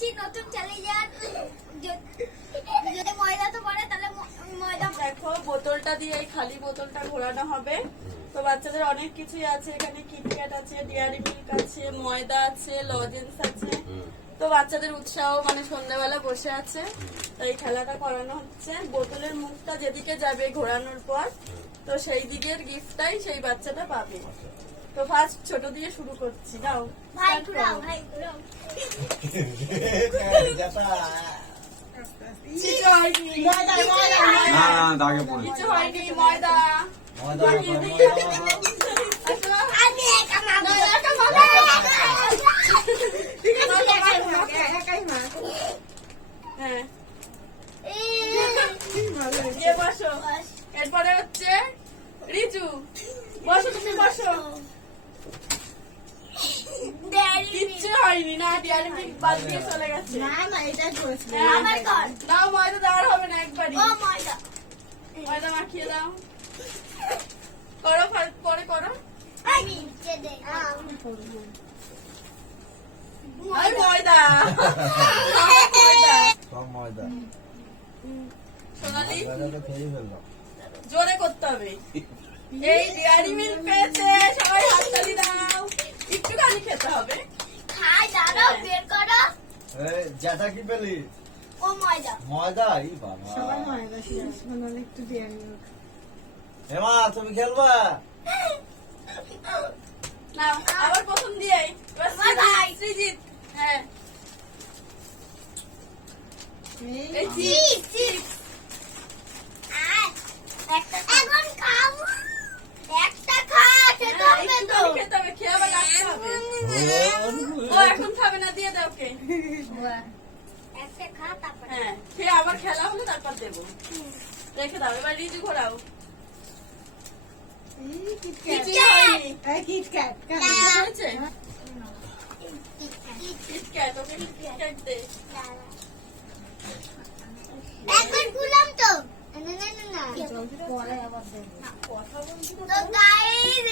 দিয়েছি নতুন চ্যালেঞ্জার। যদি ময়দা তো পড়ে তাহলে ময়দা। দেখো বোতলটা দিয়ে এই খালি বোতলটা ঘোরানো হবে। তো বাচ্চাদের অনেক কিছুই আছে এখানে, কিটক্যাট আছে, ডেয়ারি মিল্ক আছে, ময়দা আছে, লজেন্স আছে। তো বাচ্চাদের উৎসাহ মানে সন্ধ্যাবেলা বসে আছে, এই খেলাটা করানো হচ্ছে। বোতলের মুখটা যেদিকে যাবে ঘোরানোর পর, তো সেই দিকের গিফটটাই সেই বাচ্চাটা পাবে। তো ফার্স্ট ছোট দিয়ে শুরু করছি। দাও ভাই ঘুরাও, ভাই ঘুরাও। কিছু হয়নি, না দাগে পড়ে কিছু হয়নি, ময়দা। আমি একা মারবো। হ্যাঁ গিয়ে বসো। এরপরে হচ্ছে রিজু, বসো তুমি বসো। কিচ্ছু হয়নি না, ডিয়ারি মিল্ক বাদ দিয়ে চলে গেছে। আবার কর। নাও ময়দা দেওয়ার হবে না একবারই। ও ময়দা। ময়দা মাখিয়ে দাও। করো পরে করো। আমি নিচে দে। ওই ময়দা ময়দা। সব ময়দা সোনালি ময়দাটা খেয়ে ফেললাম। জোরে করতে হবে। এই ডিয়ারি মিল্ক পেয়েছে, সবাই হাততালি দাও। একটুখানি খেতে হবে। খাই দাঁড়াও, বের করো। এই জ্যাঠা কি পেলি? ও ময়দা। ময়দা? এই বাবা হেমা তুমি খেলবা? নাও আবার প্রথম দিয়ে। এবার আমার ভাই। সৃজিত। হ্যাঁ এই চিপস, চিপস। আর এখন খাবো। একটা খা, খেতে হবে তো। একটুখানি খেতে হবে, খেয়ে আবার রাখতে হবে। ও এখন খাবে না, দিয়ে দাও ওকে। একটা খা তারপর। হ্যাঁ খেয়ে আবার খেলা হলে তারপর দেবো। রেখে দাও। এবার রিজু ঘোরাও। কিছুই হয়নি। হয়েছে? কিটক্যাট, ওকে কিটক্যাট দে। একবার খুললাম তো। না না না না। কথা বলছি তো গাইস